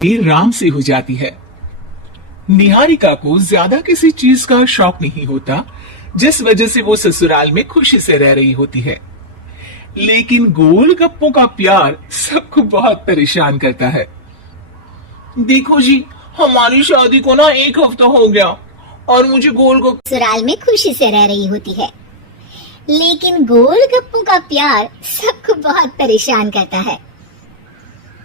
राम से हो जाती है। निहारिका को ज्यादा किसी चीज का शौक नहीं होता, जिस वजह से वो ससुराल में खुशी से रह रही होती है। लेकिन गोलगप्पों का प्यार सबको बहुत परेशान करता है। देखो जी, हमारी शादी को ना 1 हफ्ता हो गया और मुझे गोलगप्पे ससुराल में खुशी से रह रही होती है, लेकिन गोलगप्पों का प्यार सबको बहुत परेशान करता है।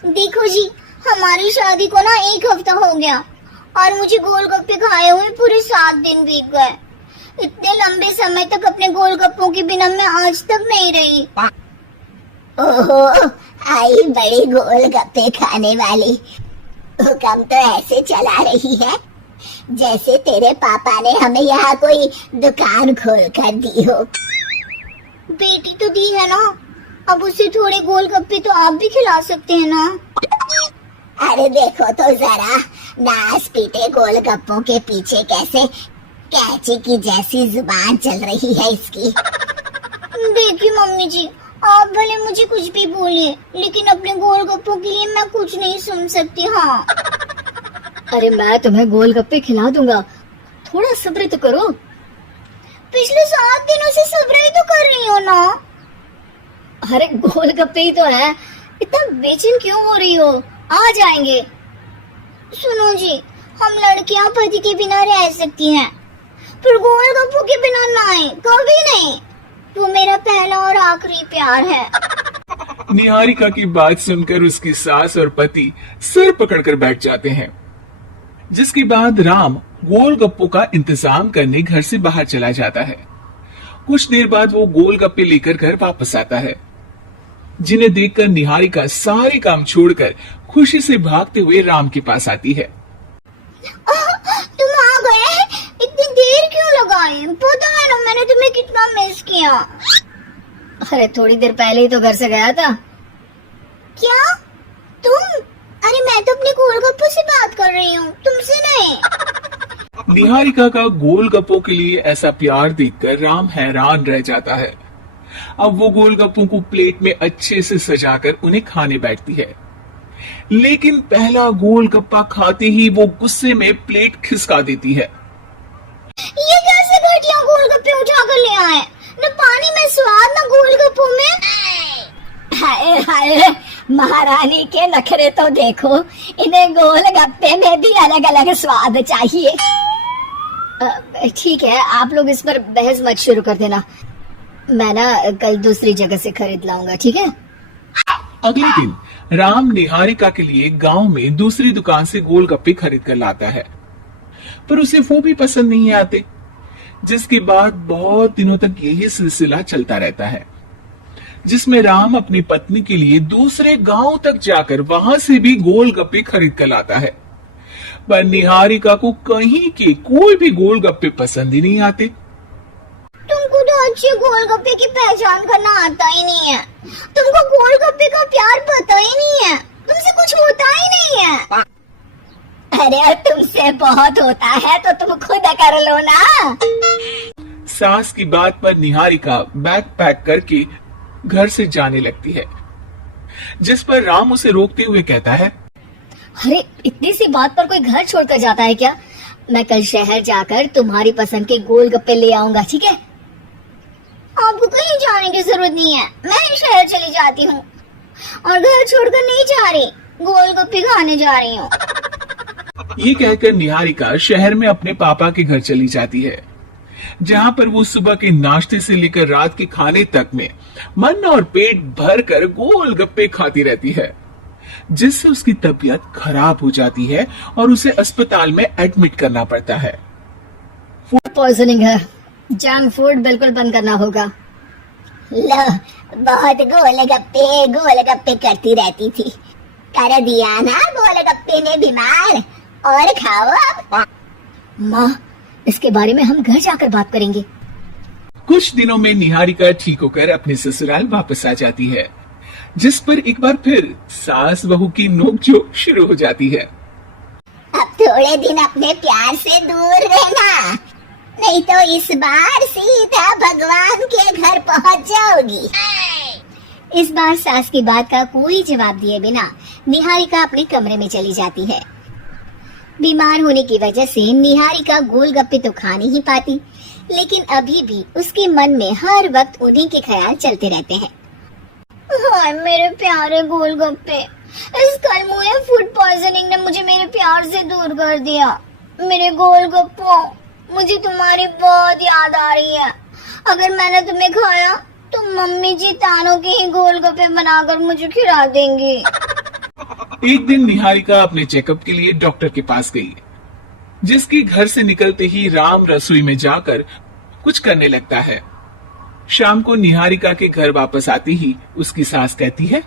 देखो जी, हमारी शादी को ना 1 हफ्ता हो गया और मुझे गोलगप्पे खाए हुए पूरे 7 दिन बीत गए। इतने लंबे समय तक अपने गोलगप्पों के बिना मैं आज तक नहीं रही। ओहो, आई बड़ी गोलगप्पे खाने वाली। हुक्म तो ऐसे चला रही है जैसे तेरे पापा ने हमें यहाँ कोई दुकान खोल कर दी हो। बेटी तो दी है ना, अब उसे थोड़े गोलगप्पे तो आप भी खिला सकते हैं ना। अरे देखो तो जरा, नास पीटे गोलगप्पों के पीछे कैसे कैची की जैसी जुबान चल रही है इसकी। देखिए मम्मी जी, आप भले मुझे कुछ भी बोलिए, लेकिन अपने गोलगप्पों के लिए मैं कुछ नहीं सुन सकती। हाँ, अरे मैं तुम्हें गोलगप्पे खिला दूंगा, थोड़ा सब्र तो करो। पिछले 7 दिनों से सब्र ही तो कर रही हो ना। अरे गोलगप्पे ही तो है, इतना बेचैन क्यों हो रही हो? आ जाएंगे। सुनो जी, हम लड़कियां पति के बिना रह सकती हैं, पर गोलगप्पों के बिना नहीं, कभी नहीं। वो मेरा पहला और आखिरी प्यार है। निहारिका की बात सुनकर उसकी सास और पति सिर पकड़कर बैठ जाते हैं। जिसके बाद राम गोलगप्पों का इंतजाम करने घर से बाहर चला जाता है। कुछ देर बाद वो गोलगप्पे लेकर घर वापस आता है, जिन्हें देखकर निहारिका सारे काम छोड़कर खुशी से भागते हुए राम के पास आती है। तुम आ गए? इतनी देर क्यों लगाई? पता है ना मैंने तुम्हें कितना मिस किया। अरे थोड़ी देर पहले ही तो घर से गया था। क्या तुम? अरे मैं तो अपने गोलगप्पों से बात कर रही हूँ, तुमसे नहीं। निहारिका का गोलगप्पों के लिए ऐसा प्यार देखकर राम हैरान रह जाता है। अब वो गोलगप्पों को प्लेट में अच्छे से सजाकर उन्हें खाने बैठती है, लेकिन पहला गोलगप्पा खाते ही वो गुस्से में प्लेट खिसका देती है। ये कैसे घटिया गोलगप्पे उठा कर ले आए? न पानी में स्वाद, न गोलगप्पों में। हाय हाय, महारानी के नखरे तो देखो, इन्हें गोलगप्पे में भी अलग अलग स्वाद चाहिए। ठीक है, आप लोग इस पर बहस मत शुरू कर देना, मैं ना कल दूसरी जगह से खरीद लाऊंगा, ठीक है? अगले दिन राम निहारिका के लिए गांव में दूसरी दुकान से गोलगप्पे खरीद कर लाता है, पर उसे वो भी पसंद नहीं आते। जिसके बाद बहुत दिनों तक यही सिलसिला चलता रहता है, जिसमें राम अपनी पत्नी के लिए दूसरे गांव तक जाकर वहां से भी गोलगप्पे खरीद कर लाता है, पर निहारिका को कहीं के कोई भी गोलगप्पे पसंद ही नहीं आते। तुमको तो अच्छे गोलगप्पे की पहचान करना आता ही नहीं है। तुमको गोलगप्पे का प्यार पता ही नहीं है, तुमसे कुछ होता ही नहीं है। अरे तुमसे बहुत होता है तो तुम खुद कर लो ना। सास की बात पर निहारिका बैग पैक करके घर से जाने लगती है, जिस पर राम उसे रोकते हुए कहता है, अरे इतनी सी बात पर कोई घर छोड़कर जाता है क्या? मैं कल शहर जाकर तुम्हारी पसंद के गोलगप्पे ले आऊंगा, ठीक है? आपको कहीं जाने की जरूरत नहीं है, मैं शहर चली जाती हूँ और घर छोड़कर नहीं जा रही, गोलगप्पे खाने जा रही हूँ। ये कहकर निहारिका शहर में अपने पापा के घर चली जाती है, जहाँ पर वो सुबह के नाश्ते से लेकर रात के खाने तक में मन और पेट भर कर गोलगप्पे खाती रहती है, जिससे उसकी तबीयत खराब हो जाती है और उसे अस्पताल में एडमिट करना पड़ता है। फूड पॉइजनिंग है, जंक फूड बिल्कुल बंद करना होगा। लो, बहुत गोलगप्पे करती रहती थी, कर दिया ना गोलगप्पे ने बीमार। और खाओ अब। माँ, इसके बारे में हम घर जाकर बात करेंगे। कुछ दिनों में निहारिका ठीक होकर अपने ससुराल वापस आ जाती है, जिस पर एक बार फिर सास बहू की नोकझोंक शुरू हो जाती है। अब थोड़े दिन अपने प्यार से दूर रहना, नहीं तो इस बार सीधा भगवान के घर पहुंच जाओगी। इस बार सास की बात का कोई जवाब दिए बिना निहारिका अपने कमरे में चली जाती है। बीमार होने की वजह से निहारिका गोलगप्पे तो खा नहीं पाती, लेकिन अभी भी उसके मन में हर वक्त उन्हीं के ख्याल चलते रहते हैं। हाय मेरे प्यारे गोलगप्पे, इस कल मुझे फूड पॉइजनिंग ने मुझे मेरे प्यार से दूर कर दिया। मेरे गोलगप्पों, मुझे तुम्हारी बहुत याद आ रही है। अगर मैंने तुम्हें खाया तो मम्मी जी तानों के ही गोलगप्पे बनाकर मुझे खिला देंगी। एक दिन निहारिका अपने चेकअप के लिए डॉक्टर के पास गई, जिसके घर से निकलते ही राम रसोई में जाकर कुछ करने लगता है। शाम को निहारिका के घर वापस आती ही उसकी सास कहती है,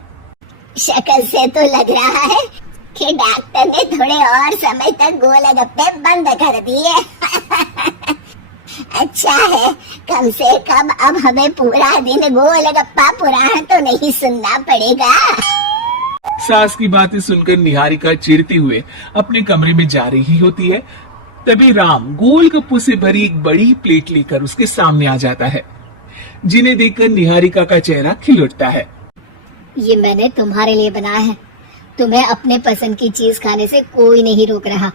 शक्ल से तो लग रहा है कि डॉक्टर ने थोड़े और समय तक गोलगप्पे बंद कर दिए। अच्छा है, कम से कम अब हमें पूरा दिन गोलगप्पा पुराण तो नहीं सुनना पड़ेगा। सास की बातें सुनकर निहारिका चिढ़ते हुए अपने कमरे में जा रही होती है। तभी राम गोलगप्पों से भरी एक बड़ी प्लेट लेकर उसके सामने आ जाता है, जिन्हें देखकर निहारिका का चेहरा खिल उठता है। ये मैंने तुम्हारे लिए बनाया है। तुम्हें अपने पसंद की चीज खाने से कोई नहीं रोक रहा।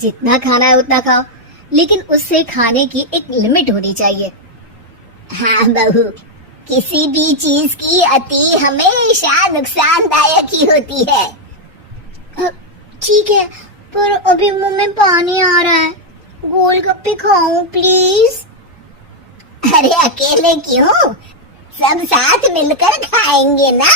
जितना खाना है उतना खाओ, लेकिन उससे खाने की एक लिमिट होनी चाहिए। हाँ बहू, किसी भी चीज की अति हमेशा नुकसानदायक ही होती है। ठीक है, पर अभी मुंह में पानी आ रहा है। गोलगप्पे खाऊं प्लीज? अरे अकेले क्यों, सब साथ मिलकर खाएंगे ना।